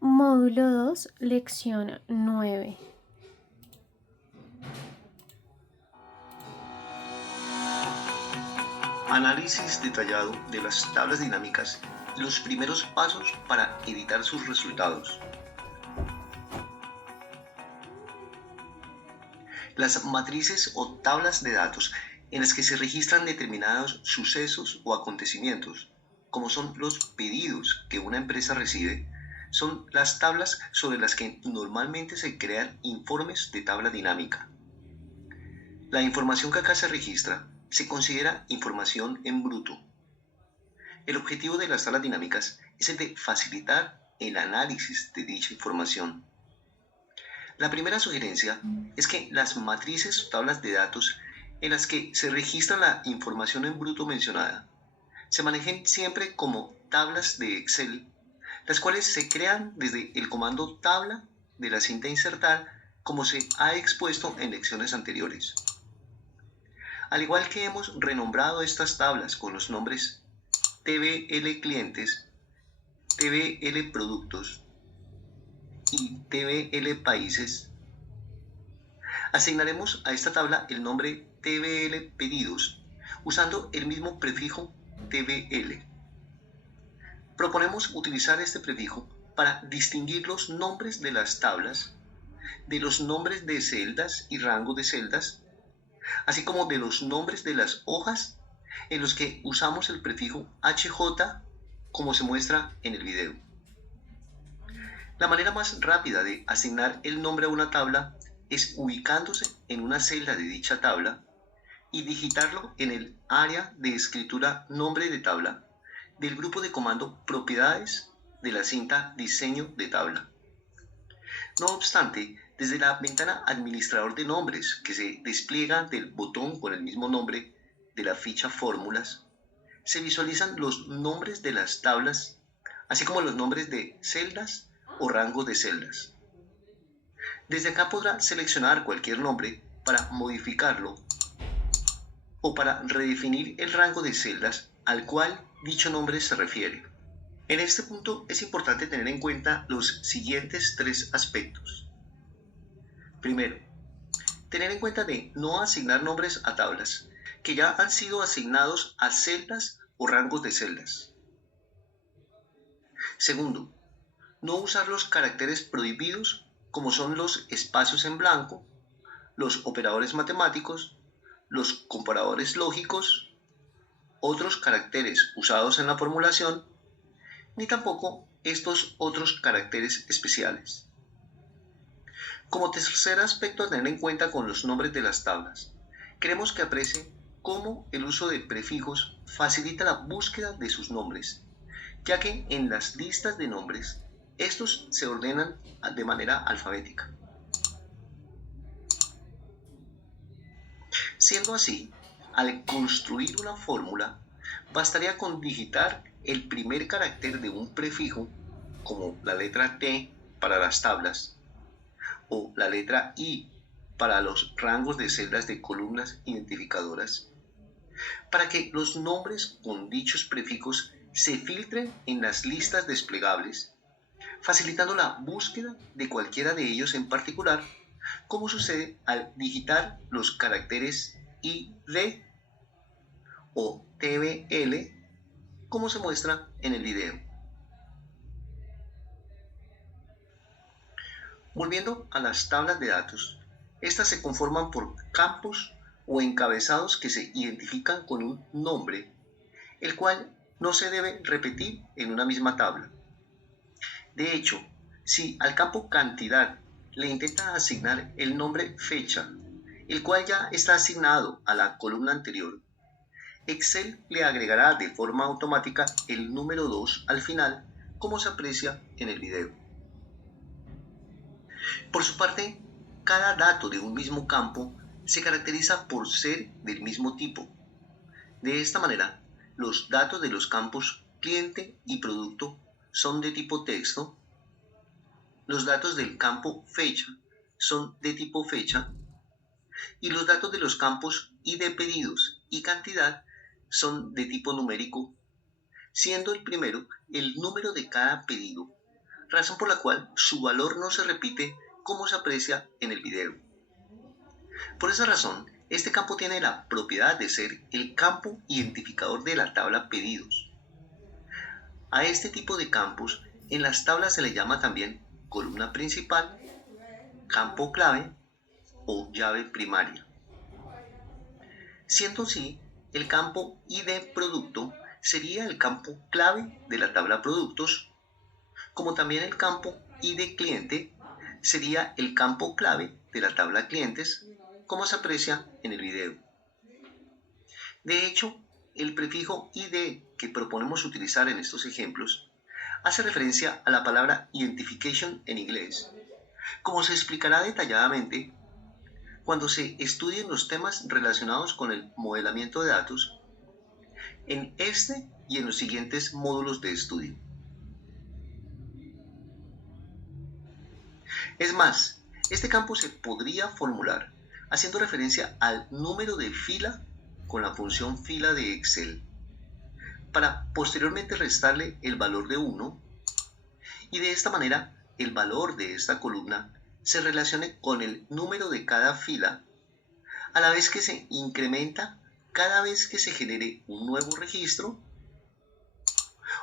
Módulo 2, lección 9. Análisis detallado de las tablas dinámicas y los primeros pasos para editar sus resultados. Las matrices o tablas de datos en las que se registran determinados sucesos o acontecimientos, como son los pedidos que una empresa recibe, son las tablas sobre las que normalmente se crean informes de tabla dinámica. La información que acá se registra se considera información en bruto. El objetivo de las tablas dinámicas es el de facilitar el análisis de dicha información. La primera sugerencia es que las matrices o tablas de datos en las que se registra la información en bruto mencionada se manejen siempre como tablas de Excel, las cuales se crean desde el comando tabla de la cinta insertar, como se ha expuesto en lecciones anteriores. Al igual que hemos renombrado estas tablas con los nombres TBL clientes, TBL productos y TBL países, asignaremos a esta tabla el nombre TBL pedidos usando el mismo prefijo TBL. Proponemos utilizar este prefijo para distinguir los nombres de las tablas de los nombres de celdas y rango de celdas, así como de los nombres de las hojas en los que usamos el prefijo HJ, como se muestra en el video. La manera más rápida de asignar el nombre a una tabla es ubicándose en una celda de dicha tabla y digitarlo en el área de escritura nombre de tabla del grupo de comando propiedades de la cinta diseño de tabla. No obstante, desde la ventana administrador de nombres que se despliega del botón con el mismo nombre de la ficha fórmulas, se visualizan los nombres de las tablas, así como los nombres de celdas o rango de celdas. Desde acá podrá seleccionar cualquier nombre para modificarlo o para redefinir el rango de celdas al cual dicho nombre se refiere. En este punto es importante tener en cuenta los siguientes tres aspectos. Primero, tener en cuenta de no asignar nombres a tablas que ya han sido asignados a celdas o rangos de celdas. Segundo, no usar los caracteres prohibidos como son los espacios en blanco, los operadores matemáticos, los comparadores lógicos, otros caracteres usados en la formulación, ni tampoco estos otros caracteres especiales. Como tercer aspecto a tener en cuenta con los nombres de las tablas, queremos que aprecie cómo el uso de prefijos facilita la búsqueda de sus nombres, ya que en las listas de nombres estos se ordenan de manera alfabética. Siendo así, al construir una fórmula, bastaría con digitar el primer carácter de un prefijo, como la letra T para las tablas, o la letra I para los rangos de celdas de columnas identificadoras, para que los nombres con dichos prefijos se filtren en las listas desplegables, facilitando la búsqueda de cualquiera de ellos en particular, como sucede al digitar los caracteres ID o TBL, como se muestra en el video. Volviendo a las tablas de datos, estas se conforman por campos o encabezados que se identifican con un nombre, el cual no se debe repetir en una misma tabla. De hecho, si al campo cantidad le intenta asignar el nombre fecha, el cual ya está asignado a la columna anterior, Excel le agregará de forma automática el número 2 al final, como se aprecia en el video. Por su parte, cada dato de un mismo campo se caracteriza por ser del mismo tipo. De esta manera, los datos de los campos cliente y producto son de tipo texto, los datos del campo fecha son de tipo fecha y los datos de los campos ID pedidos y cantidad son de tipo numérico, siendo el primero el número de cada pedido, razón por la cual su valor no se repite como se aprecia en el video. Por esa razón, este campo tiene la propiedad de ser el campo identificador de la tabla pedidos. A este tipo de campos en las tablas se le llama también columna principal, campo clave o llave primaria. Siendo así, el campo ID producto sería el campo clave de la tabla productos, como también el campo ID cliente sería el campo clave de la tabla clientes, como se aprecia en el video. De hecho, el prefijo ID que proponemos utilizar en estos ejemplos hace referencia a la palabra identification en inglés, como se explicará detalladamente cuando se estudien los temas relacionados con el modelamiento de datos en este y en los siguientes módulos de estudio. Es más, este campo se podría formular haciendo referencia al número de fila con la función fila de Excel, para posteriormente restarle el valor de 1 y de esta manera el valor de esta columna se relacione con el número de cada fila, a la vez que se incrementa cada vez que se genere un nuevo registro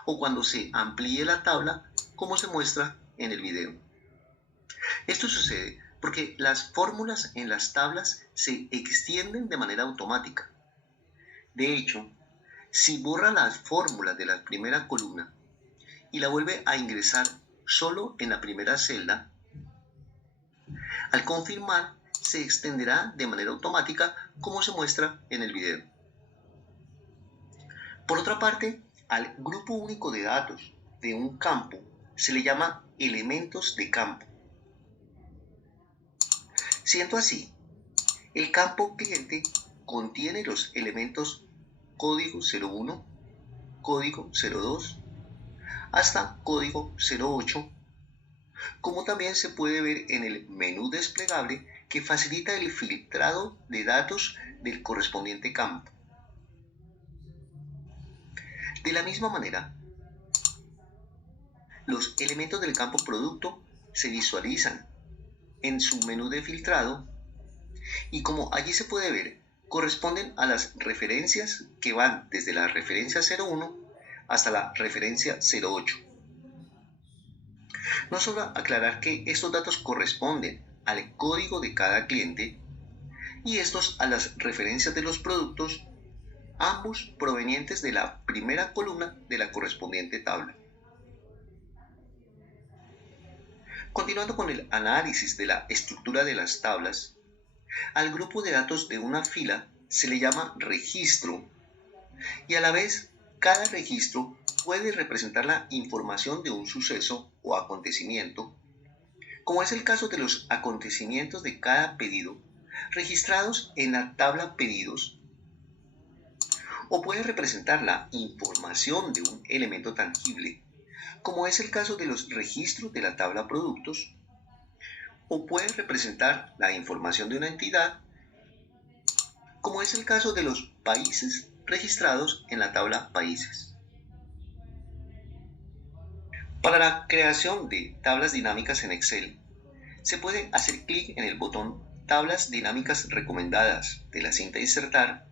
o cuando se amplíe la tabla, como se muestra en el video. Esto sucede porque las fórmulas en las tablas se extienden de manera automática. De hecho, si borra las fórmulas de la primera columna y la vuelve a ingresar solo en la primera celda, al confirmar se extenderá de manera automática como se muestra en el video. Por otra parte, al grupo único de datos de un campo se le llama elementos de campo. Siendo así, el campo cliente contiene los elementos código 01, código 02, hasta código 08, como también se puede ver en el menú desplegable que facilita el filtrado de datos del correspondiente campo. De la misma manera, los elementos del campo producto se visualizan en su menú de filtrado y como allí se puede ver, corresponden a las referencias que van desde la referencia 01 hasta la referencia 08. No solo aclarar que estos datos corresponden al código de cada cliente y estos a las referencias de los productos, ambos provenientes de la primera columna de la correspondiente tabla. Continuando con el análisis de la estructura de las tablas, al grupo de datos de una fila se le llama registro y a la vez cada registro puede representar la información de un suceso o acontecimiento, como es el caso de los acontecimientos de cada pedido registrados en la tabla pedidos, o puede representar la información de un elemento tangible, como es el caso de los registros de la tabla productos, o puede representar la información de una entidad, como es el caso de los países registrados en la tabla países. Para la creación de tablas dinámicas en Excel, se puede hacer clic en el botón Tablas dinámicas recomendadas de la cinta Insertar,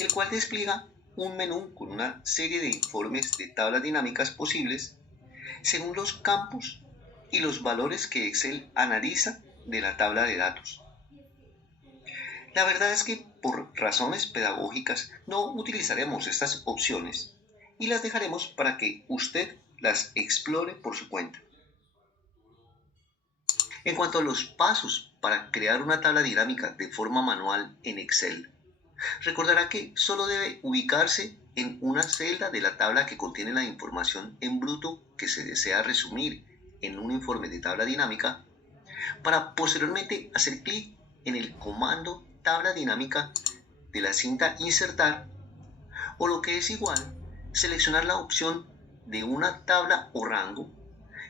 el cual despliega un menú con una serie de informes de tablas dinámicas posibles según los campos y los valores que Excel analiza de la tabla de datos. La verdad es que por razones pedagógicas no utilizaremos estas opciones y las dejaremos para que usted las explore por su cuenta. En cuanto a los pasos para crear una tabla dinámica de forma manual en Excel, recordará que solo debe ubicarse en una celda de la tabla que contiene la información en bruto que se desea resumir en un informe de tabla dinámica, para posteriormente hacer clic en el comando tabla dinámica de la cinta Insertar, o lo que es igual, seleccionar la opción de una tabla o rango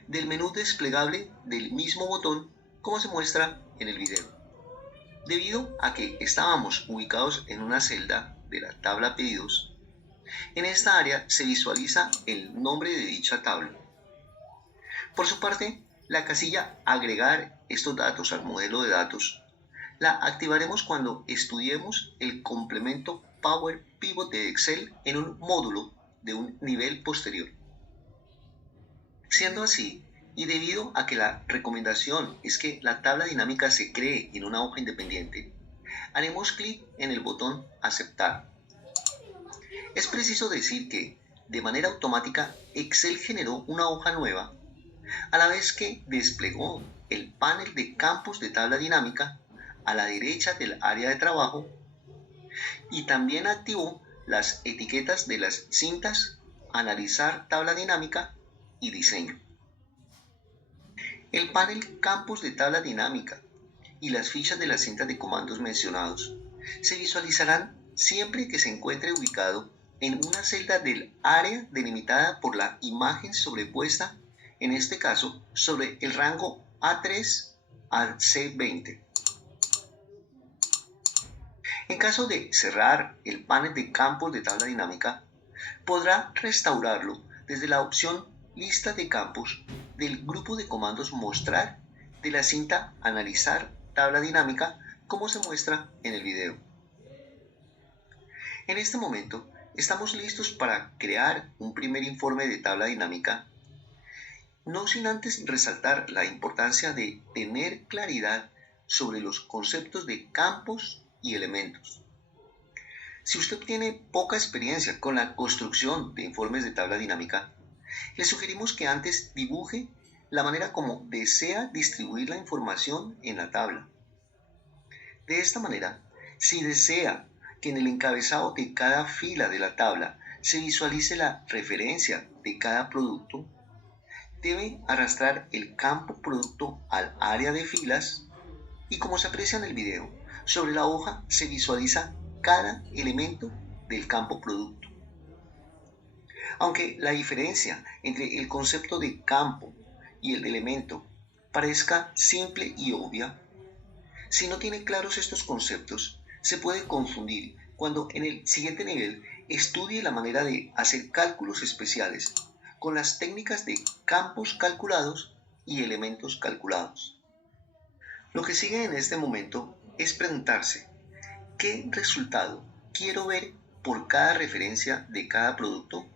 del menú desplegable del mismo botón como se muestra en el video. Debido a que estábamos ubicados en una celda de la tabla pedidos, en esta área se visualiza el nombre de dicha tabla. Por su parte, la casilla agregar estos datos al modelo de datos la activaremos cuando estudiemos el complemento Power Pivot de Excel en un módulo de un nivel posterior. Siendo así, y debido a que la recomendación es que la tabla dinámica se cree en una hoja independiente, haremos clic en el botón Aceptar. Es preciso decir que, de manera automática, Excel generó una hoja nueva, a la vez que desplegó el panel de campos de tabla dinámica a la derecha del área de trabajo y también activó las etiquetas de las cintas Analizar tabla dinámica y Diseño. El panel Campos de tabla dinámica y las fichas de las cintas de comandos mencionados se visualizarán siempre que se encuentre ubicado en una celda del área delimitada por la imagen sobrepuesta, en este caso sobre el rango A3 al C20. En caso de cerrar el panel de campos de tabla dinámica, podrá restaurarlo desde la opción Lista de campos del grupo de comandos Mostrar de la cinta Analizar tabla dinámica, como se muestra en el video. En este momento, estamos listos para crear un primer informe de tabla dinámica, no sin antes resaltar la importancia de tener claridad sobre los conceptos de campos y elementos. Si usted tiene poca experiencia con la construcción de informes de tabla dinámica, le sugerimos que antes dibuje la manera como desea distribuir la información en la tabla. De esta manera, si desea que en el encabezado de cada fila de la tabla se visualice la referencia de cada producto, debe arrastrar el campo producto al área de filas y, como se aprecia en el video, sobre la hoja se visualiza cada elemento del campo producto. Aunque la diferencia entre el concepto de campo y el de elemento parezca simple y obvia, si no tiene claros estos conceptos, se puede confundir cuando en el siguiente nivel estudie la manera de hacer cálculos especiales con las técnicas de campos calculados y elementos calculados. Lo que sigue en este momento es preguntarse: ¿qué resultado quiero ver por cada referencia de cada producto?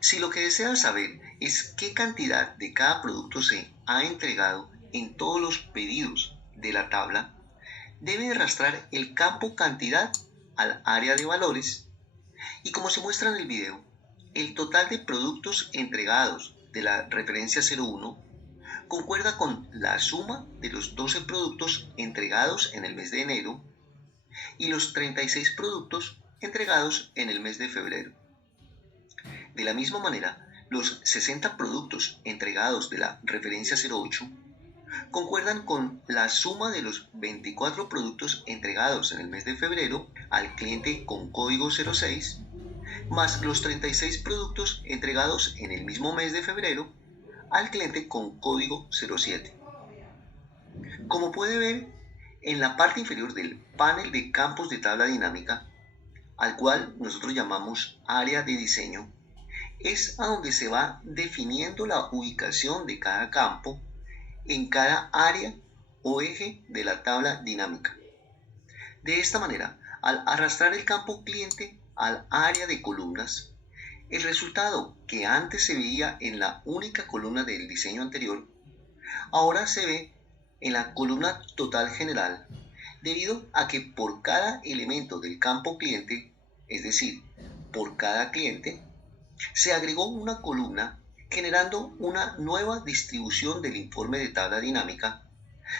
Si lo que desea saber es qué cantidad de cada producto se ha entregado en todos los pedidos de la tabla, debe arrastrar el campo cantidad al área de valores y, como se muestra en el video, el total de productos entregados de la referencia 01 concuerda con la suma de los 12 productos entregados en el mes de enero y los 36 productos entregados en el mes de febrero. De la misma manera, los 60 productos entregados de la referencia 08 concuerdan con la suma de los 24 productos entregados en el mes de febrero al cliente con código 06, más los 36 productos entregados en el mismo mes de febrero al cliente con código 07. Como puede ver, en la parte inferior del panel de campos de tabla dinámica, al cual nosotros llamamos área de diseño, es a donde se va definiendo la ubicación de cada campo en cada área o eje de la tabla dinámica. De esta manera, al arrastrar el campo cliente al área de columnas, el resultado que antes se veía en la única columna del diseño anterior, ahora se ve en la columna total general, debido a que por cada elemento del campo cliente, es decir, por cada cliente, se agregó una columna generando una nueva distribución del informe de tabla dinámica,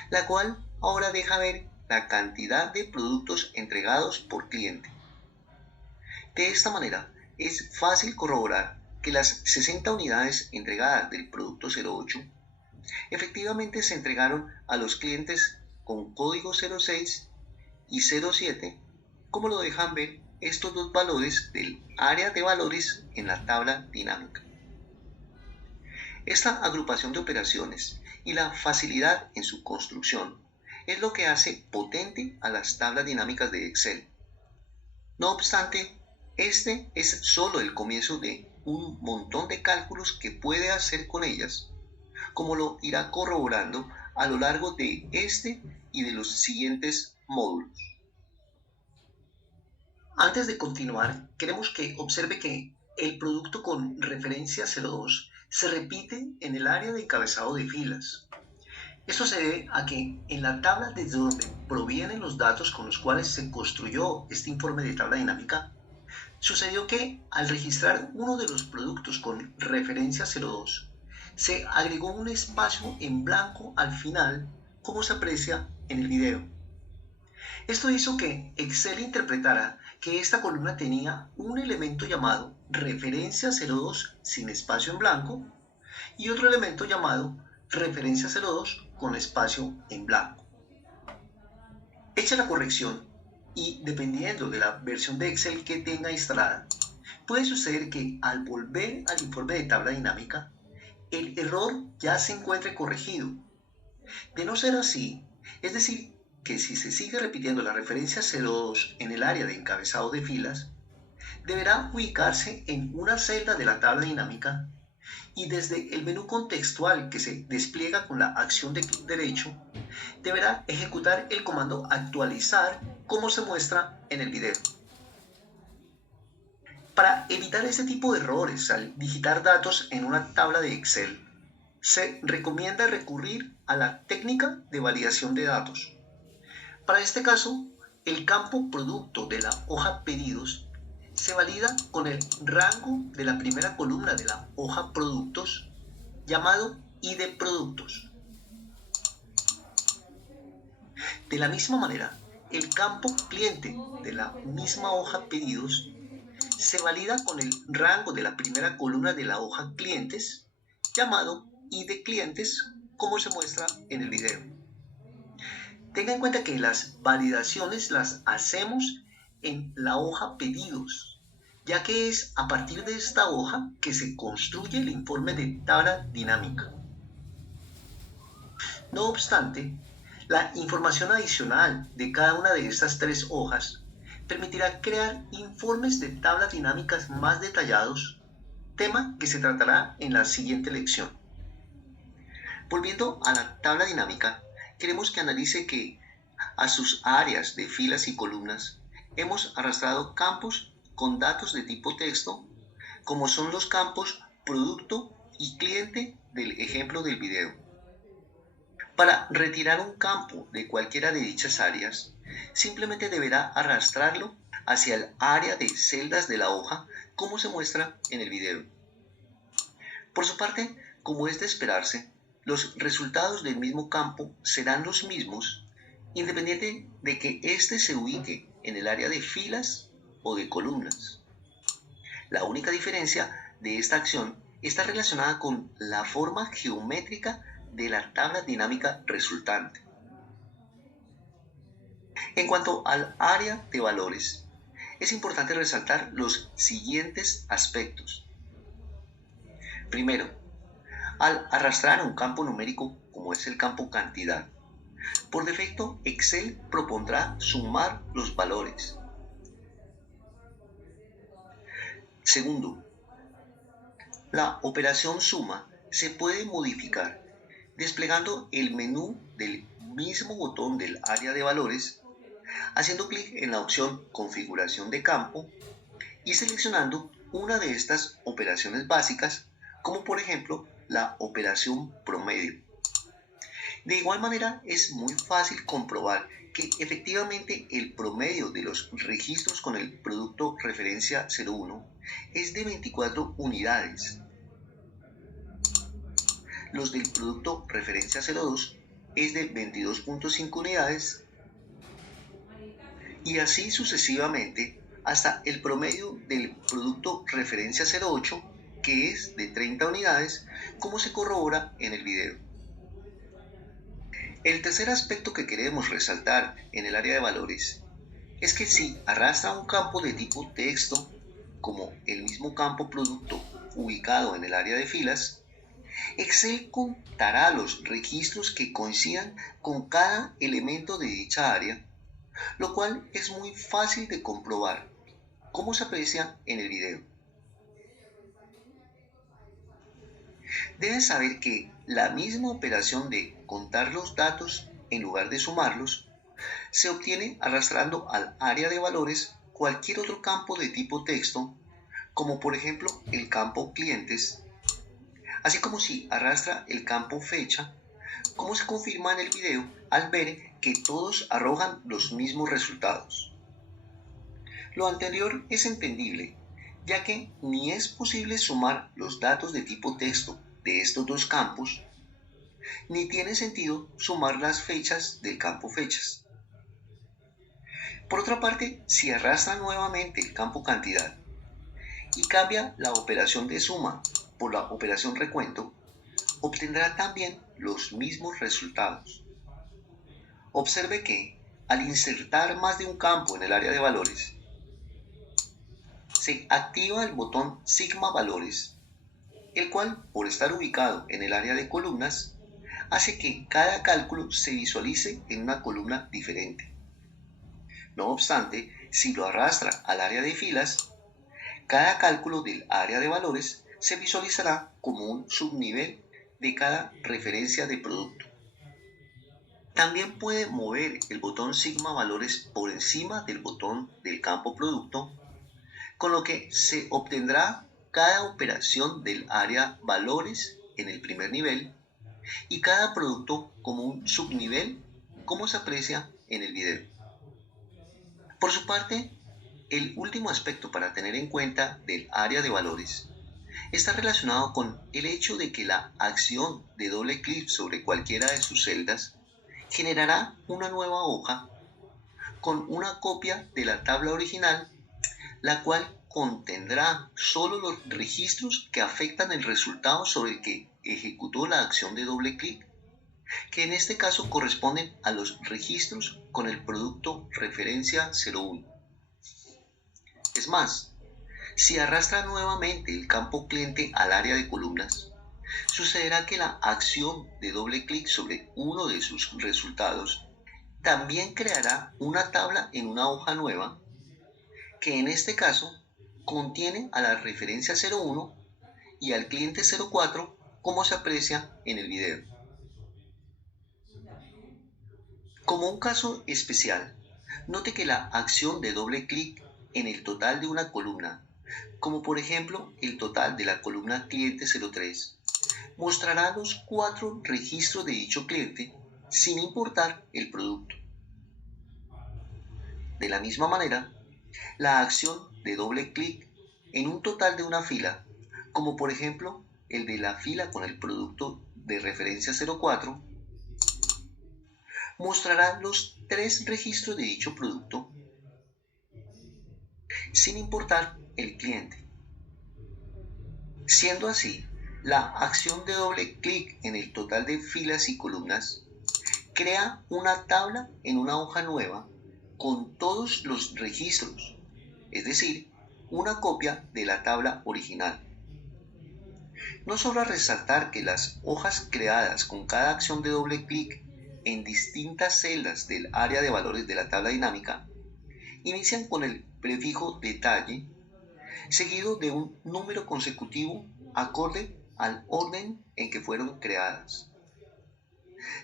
la cual ahora deja ver la cantidad de productos entregados por cliente. De esta manera, es fácil corroborar que las 60 unidades entregadas del producto 08 efectivamente se entregaron a los clientes con código 06 y 07, como lo dejan ver estos dos valores del área de valores en la tabla dinámica. Esta agrupación de operaciones y la facilidad en su construcción es lo que hace potente a las tablas dinámicas de Excel. No obstante, este es solo el comienzo de un montón de cálculos que puede hacer con ellas, como lo irá corroborando a lo largo de este y de los siguientes módulos. Antes de continuar, queremos que observe que el producto con referencia 02 se repite en el área de encabezado de filas. Esto se debe a que en la tabla desde donde provienen los datos con los cuales se construyó este informe de tabla dinámica, sucedió que al registrar uno de los productos con referencia 02, se agregó un espacio en blanco al final, como se aprecia en el video. Esto hizo que Excel interpretara que esta columna tenía un elemento llamado referencia 02 sin espacio en blanco y otro elemento llamado referencia 02 con espacio en blanco. Hecha la corrección y dependiendo de la versión de Excel que tenga instalada, puede suceder que al volver al informe de tabla dinámica, el error ya se encuentre corregido. De no ser así, es decir, que si se sigue repitiendo la referencia 02 en el área de encabezado de filas, deberá ubicarse en una celda de la tabla dinámica y desde el menú contextual que se despliega con la acción de clic derecho, deberá ejecutar el comando actualizar como se muestra en el video. Para evitar este tipo de errores al digitar datos en una tabla de Excel, se recomienda recurrir a la técnica de validación de datos. Para este caso, el campo producto de la hoja pedidos se valida con el rango de la primera columna de la hoja productos llamado ID productos. De la misma manera, el campo cliente de la misma hoja pedidos se valida con el rango de la primera columna de la hoja clientes llamado ID clientes como se muestra en el video. Tenga en cuenta que las validaciones las hacemos en la hoja pedidos, ya que es a partir de esta hoja que se construye el informe de tabla dinámica. No obstante, la información adicional de cada una de estas tres hojas permitirá crear informes de tablas dinámicas más detallados, tema que se tratará en la siguiente lección. Volviendo a la tabla dinámica, queremos que analice que a sus áreas de filas y columnas hemos arrastrado campos con datos de tipo texto, como son los campos producto y cliente del ejemplo del video. Para retirar un campo de cualquiera de dichas áreas, simplemente deberá arrastrarlo hacia el área de celdas de la hoja, como se muestra en el video. Por su parte, como es de esperarse, los resultados del mismo campo serán los mismos, independiente de que éste se ubique en el área de filas o de columnas. La única diferencia de esta acción está relacionada con la forma geométrica de la tabla dinámica resultante. En cuanto al área de valores, es importante resaltar los siguientes aspectos. Primero, al arrastrar un campo numérico como es el campo cantidad, por defecto Excel propondrá sumar los valores. Segundo, la operación suma se puede modificar desplegando el menú del mismo botón del área de valores, haciendo clic en la opción configuración de campo y seleccionando una de estas operaciones básicas, como por ejemplo la operación promedio. De igual manera, es muy fácil comprobar que efectivamente el promedio de los registros con el producto referencia 01 es de 24 unidades. Los del producto referencia 02 es de 22.5 unidades y así sucesivamente hasta el promedio del producto referencia 08 que es de 30 unidades, como se corrobora en el video. El tercer aspecto que queremos resaltar en el área de valores es que si arrastra un campo de tipo texto, como el mismo campo producto ubicado en el área de filas, Excel contará los registros que coincidan con cada elemento de dicha área, lo cual es muy fácil de comprobar, como se aprecia en el video. Debes saber que la misma operación de contar los datos en lugar de sumarlos se obtiene arrastrando al área de valores cualquier otro campo de tipo texto, como por ejemplo el campo clientes, así como si arrastra el campo fecha, como se confirma en el video al ver que todos arrojan los mismos resultados. Lo anterior es entendible, ya que ni es posible sumar los datos de tipo texto de estos dos campos, ni tiene sentido sumar las fechas del campo fechas. Por otra parte, si arrastra nuevamente el campo cantidad y cambia la operación de suma por la operación recuento, obtendrá también los mismos resultados. Observe que, al insertar más de un campo en el área de valores, se activa el botón Sigma Valores, el cual, por estar ubicado en el área de columnas, hace que cada cálculo se visualice en una columna diferente. No obstante, si lo arrastra al área de filas, cada cálculo del área de valores se visualizará como un subnivel de cada referencia de producto. También puede mover el botón Sigma Valores por encima del botón del campo producto, con lo que se obtendrá cada operación del área valores en el primer nivel y cada producto como un subnivel, como se aprecia en el video. Por su parte, el último aspecto para tener en cuenta del área de valores está relacionado con el hecho de que la acción de doble clic sobre cualquiera de sus celdas generará una nueva hoja con una copia de la tabla original, la cual contendrá solo los registros que afectan el resultado sobre el que ejecutó la acción de doble clic, que en este caso corresponden a los registros con el producto referencia 01. Es más, si arrastra nuevamente el campo cliente al área de columnas, sucederá que la acción de doble clic sobre uno de sus resultados también creará una tabla en una hoja nueva, que en este caso contiene a la referencia 01 y al cliente 04, como se aprecia en el video. Como un caso especial, note que la acción de doble clic en el total de una columna, como por ejemplo el total de la columna cliente 03, mostrará los 4 registros de dicho cliente sin importar el producto. De la misma manera, la acción de doble clic en un total de una fila, como por ejemplo el de la fila con el producto de referencia 04, mostrará los 3 registros de dicho producto sin importar el cliente. Siendo así, la acción de doble clic en el total de filas y columnas crea una tabla en una hoja nueva con todos los registros, es decir, una copia de la tabla original. No sobra resaltar que las hojas creadas con cada acción de doble clic en distintas celdas del área de valores de la tabla dinámica inician con el prefijo detalle seguido de un número consecutivo acorde al orden en que fueron creadas.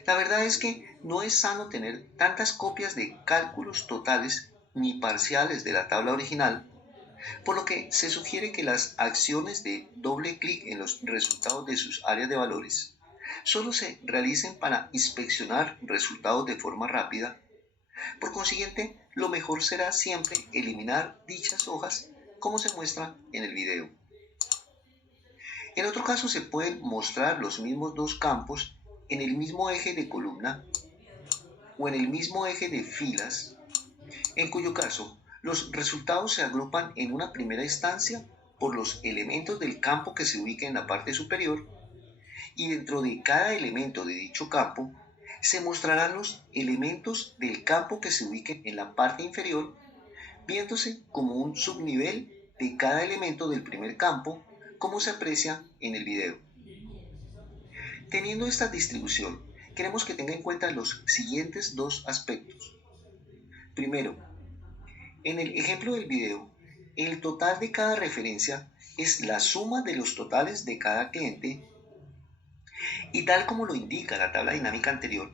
La verdad es que no es sano tener tantas copias de cálculos totales ni parciales de la tabla original, por lo que se sugiere que las acciones de doble clic en los resultados de sus áreas de valores solo se realicen para inspeccionar resultados de forma rápida. Por consiguiente, lo mejor será siempre eliminar dichas hojas como se muestra en el video. En otro caso se pueden mostrar los mismos dos campos en el mismo eje de columna o en el mismo eje de filas, en cuyo caso los resultados se agrupan en una primera instancia por los elementos del campo que se ubica en la parte superior, y dentro de cada elemento de dicho campo se mostrarán los elementos del campo que se ubiquen en la parte inferior, viéndose como un subnivel de cada elemento del primer campo, como se aprecia en el video. Teniendo esta distribución, queremos que tenga en cuenta los siguientes dos aspectos. Primero, en el ejemplo del video, el total de cada referencia es la suma de los totales de cada cliente Y tal como lo indica la tabla dinámica anterior,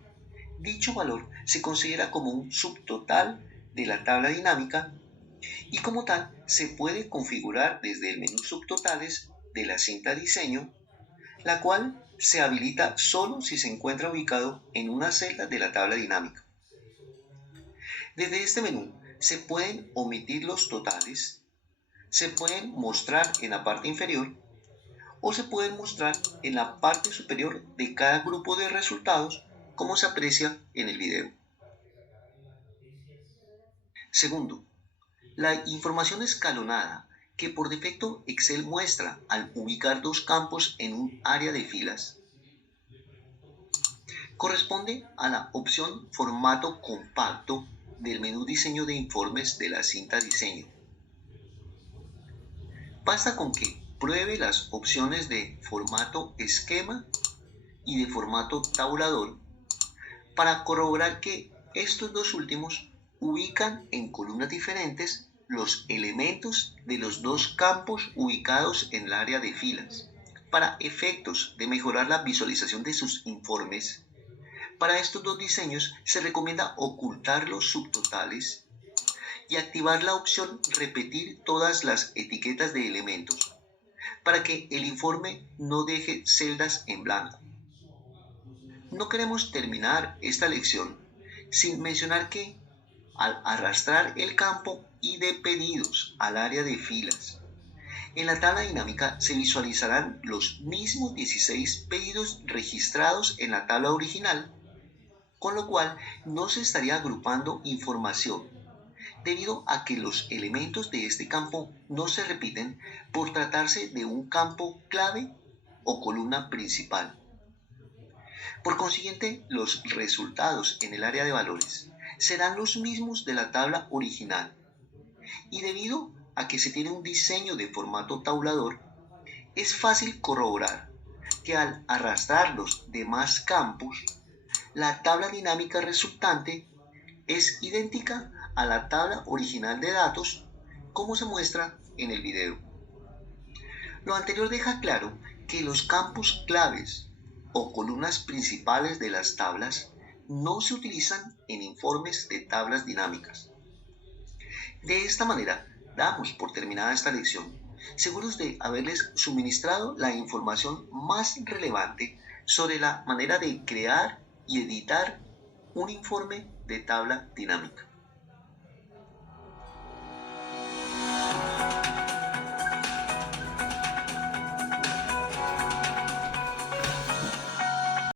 dicho valor se considera como un subtotal de la tabla dinámica y como tal se puede configurar desde el menú subtotales de la cinta diseño, la cual se habilita solo si se encuentra ubicado en una celda de la tabla dinámica. Desde este menú se pueden omitir los totales, se pueden mostrar en la parte inferior o se pueden mostrar en la parte superior de cada grupo de resultados, como se aprecia en el video. Segundo, la información escalonada que por defecto Excel muestra al ubicar dos campos en un área de filas corresponde a la opción Formato compacto del menú Diseño de informes de la cinta Diseño. Basta con que pruebe las opciones de formato esquema y de formato tabulador para corroborar que estos dos últimos ubican en columnas diferentes los elementos de los dos campos ubicados en el área de filas. Para efectos de mejorar la visualización de sus informes, para estos dos diseños se recomienda ocultar los subtotales y activar la opción repetir todas las etiquetas de elementos para que el informe no deje celdas en blanco. No queremos terminar esta lección sin mencionar que al arrastrar el campo y de pedidos al área de filas, en la tabla dinámica se visualizarán los mismos 16 pedidos registrados en la tabla original, con lo cual no se estaría agrupando información, debido a que los elementos de este campo no se repiten por tratarse de un campo clave o columna principal. Por consiguiente, los resultados en el área de valores serán los mismos de la tabla original. Y debido a que se tiene un diseño de formato tabulador, es fácil corroborar que al arrastrar los demás campos, la tabla dinámica resultante es idéntica a la tabla original de datos como se muestra en el video. Lo anterior deja claro que los campos claves o columnas principales de las tablas no se utilizan en informes de tablas dinámicas. De esta manera, damos por terminada esta lección, seguros de haberles suministrado la información más relevante sobre la manera de crear y editar un informe de tabla dinámica.